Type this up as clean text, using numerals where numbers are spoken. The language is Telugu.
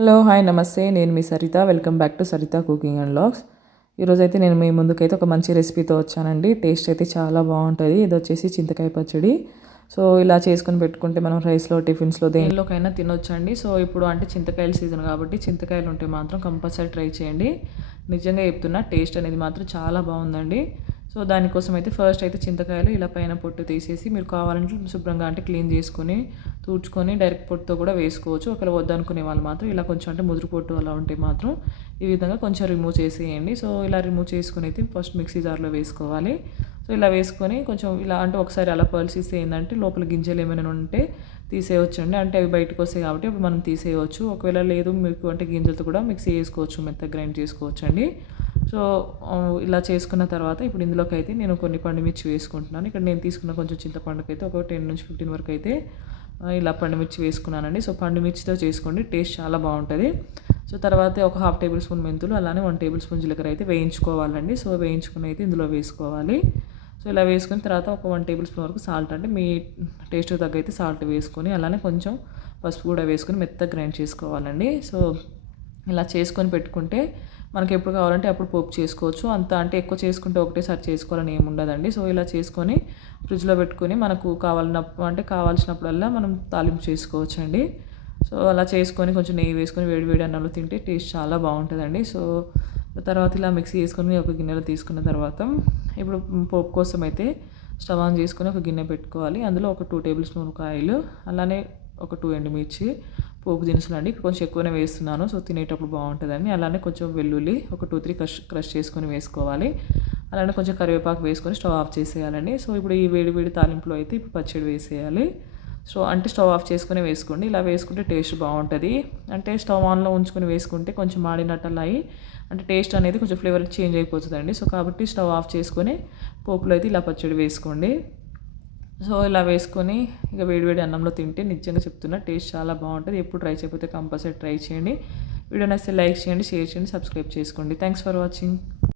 హలో హాయ్ నమస్తే నేను మీ Saritha welcome back to Saritha cooking and vlogs. ఈరోజైతే నేను మీ ముందుకైతే ఒక మంచి రెసిపీతో వచ్చానండి. టేస్ట్ అయితే చాలా బాగుంటుంది. ఇది వచ్చేసి చింతకాయ పచ్చడి. సో ఇలా చేసుకుని పెట్టుకుంటే మనం రైస్లో టిఫిన్స్లో దేనిలోకైనా తినొచ్చండి. సో ఇప్పుడు అంటే చింతకాయల సీజన్ కాబట్టి చింతకాయలు ఉంటే మాత్రం కంపల్సరీ ట్రై చేయండి. నిజంగా చెప్తున్నా టేస్ట్ అనేది మాత్రం చాలా బాగుందండి. సో దానికోసం అయితే ఫస్ట్ అయితే చింతకాయలు ఇలా పైన పొట్టు తీసేసి మీరు కావాలంటే శుభ్రంగా అంటే క్లీన్ చేసుకొని తుడుచుకొని డైరెక్ట్ పొట్టుతో కూడా వేసుకోవచ్చు. ఒకవేళ వద్దనుకునే వాళ్ళు మాత్రం ఇలా కొంచెం అంటే ముదురు పొట్టు అలా ఉంటే మాత్రం ఈ విధంగా కొంచెం రిమూవ్ చేసేయండి. సో ఇలా రిమూవ్ చేసుకుని అయితే ఫస్ట్ మిక్సీ జార్లో వేసుకోవాలి. సో ఇలా వేసుకొని కొంచెం ఇలా అంటే ఒకసారి అలా పల్సిస్తే ఏంటంటే లోపల గింజలు ఏమైనా ఉంటే తీసేయవచ్చండి. అంటే అవి బయటకు వస్తాయి కాబట్టి అప్పుడు మనం తీసేయవచ్చు. ఒకవేళ లేదు మీకు అంటే గింజలతో కూడా మిక్సీ చేసుకోవచ్చు, మెత్తగా గ్రైండ్ చేసుకోవచ్చు అండి. సో ఇలా చేసుకున్న తర్వాత ఇప్పుడు ఇందులోకి అయితే నేను కొన్ని పండుమిర్చి వేసుకుంటున్నాను. ఇక్కడ నేను తీసుకున్న కొంచెం చింతపండుకి అయితే ఒక 10 నుంచి 15 వరకు అయితే ఇలా పండుమిర్చి వేసుకున్నానండి. సో పండుమిర్చితో చేసుకోండి, టేస్ట్ చాలా బాగుంటుంది. సో తర్వాత ఒక 1/2 టేబుల్ స్పూన్ మెంతులు అలానే 1 టేబుల్ స్పూన్ జీలకర్ర అయితే వేయించుకోవాలండి. సో వేయించుకుని అయితే ఇందులో వేసుకోవాలి. సో ఇలా వేసుకున్న తర్వాత ఒక 1 టేబుల్ స్పూన్ వరకు సాల్ట్, అంటే మీ టేస్ట్ తగ్గ అయితే సాల్ట్ వేసుకొని అలానే కొంచెం పసుపు కూడా వేసుకొని మెత్తగా గ్రైండ్ చేసుకోవాలండి. సో ఇలా చేసుకొని పెట్టుకుంటే మనకి ఎప్పుడు కావాలంటే అప్పుడు పోపు చేసుకోవచ్చు. అంత అంటే ఎక్కువ చేసుకుంటే ఒకటేసారి చేసుకోవాలని ఏమి ఉండదండి. సో ఇలా చేసుకొని ఫ్రిడ్జ్లో పెట్టుకొని మనకు కావాల్సినప్పుడల్లా మనం తాలింపు చేసుకోవచ్చండి. సో అలా చేసుకొని కొంచెం నెయ్యి వేసుకొని వేడి వేడి అన్నంలో తింటే టేస్ట్ చాలా బాగుంటుందండి. సో తర్వాత ఇలా మిక్సీ చేసుకొని ఒక గిన్నెలో తీసుకున్న తర్వాత ఇప్పుడు పోపు కోసం అయితే స్టవ్ ఆన్ చేసుకొని ఒక గిన్నె పెట్టుకోవాలి. అందులో ఒక 2 టేబుల్ స్పూన్ ఆయిల్, అలానే ఒక 2 ఎండుమిర్చి పోపు దినుసులు అండి. కొంచెం ఎక్కువనే వేస్తున్నాను, సో తినేటప్పుడు బాగుంటుందని. అలానే కొంచెం వెల్లుల్లి ఒక 2-3 క్రష్ చేసుకొని వేసుకోవాలి. అలానే కొంచెం కరివేపాకు వేసుకొని స్టవ్ ఆఫ్ చేసేయాలండి. సో ఇప్పుడు ఈ వేడి వేడి తాలింపులో అయితే ఇప్పుడు పచ్చడి వేసేయాలి. సో అంటే స్టవ్ ఆఫ్ చేసుకుని వేసుకోండి. ఇలా వేసుకుంటే టేస్ట్ బాగుంటుంది. అంటే స్టవ్ ఆన్లో ఉంచుకొని వేసుకుంటే కొంచెం మాడినట్టు అలా అయ్యి అంటే టేస్ట్ అనేది కొంచెం ఫ్లేవర్ చేంజ్ అయిపోతుందండి. సో కాబట్టి స్టవ్ ఆఫ్ చేసుకొని పోపులో అయితే ఇలా పచ్చడి వేసుకోండి. సో ఇలా వేసుకొని ఇక వేడివేడి అన్నంలో తింటే నిజంగా చెప్తున్నా టేస్ట్ చాలా బాగుంటుంది. ఎప్పుడు ట్రై చేయకపోతే కంపల్సరీ ట్రై చేయండి. వీడియో నచ్చితే లైక్ చేయండి, షేర్ చేయండి, సబ్స్క్రైబ్ చేసుకోండి. Thanks for watching.